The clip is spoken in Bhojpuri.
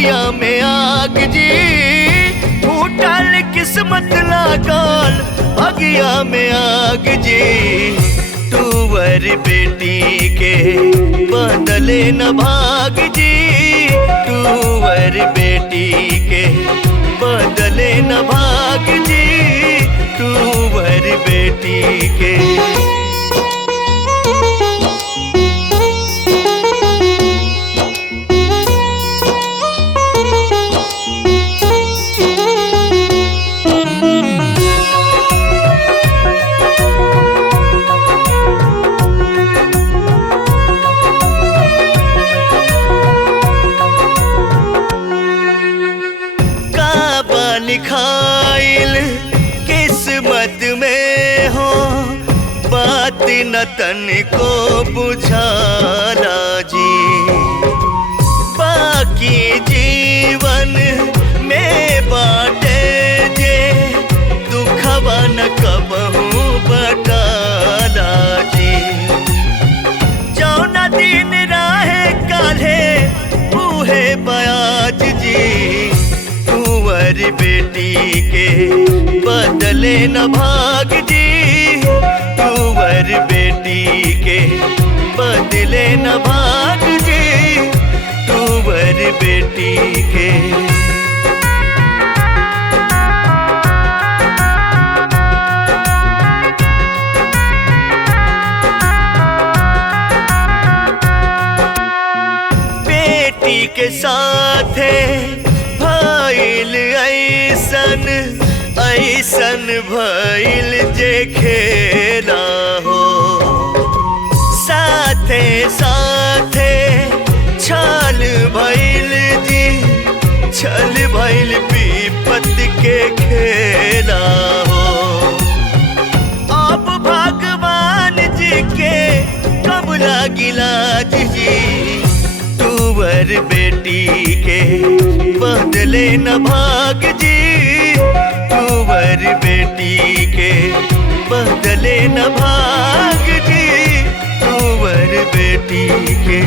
बगिया में आग जी, फूटल किस्मत लागल बगिया में आग जी। टूवर बेटी के बदले न भाग जी, टूवर बेटी के बदले न भाग जी, टूवर बेटी के। लिखाइल किस्मत में हो, बात न तन को बुझाला जी। बाकी जीवन में बाटे जे, दुखवा न कबहू बटाला जी। जौना दिन राहे काल्हे बूहे बयाज जी, टूवर बेटी के बदले न भाग जी, टूवर बेटी के बदले न भाग जी, टूवर बेटी के। बेटी के साथे भइल ऐसन ऐसन भइल जे खेला हो। साथे साथे छल भइल जी, छल भइल विपत के खेला हो। अब भगवान जी के कब लागिला जी, टूवर बेटी के बदले न भाग जी, टूवर बेटी के बदले न भाग जी, टूवर बेटी के।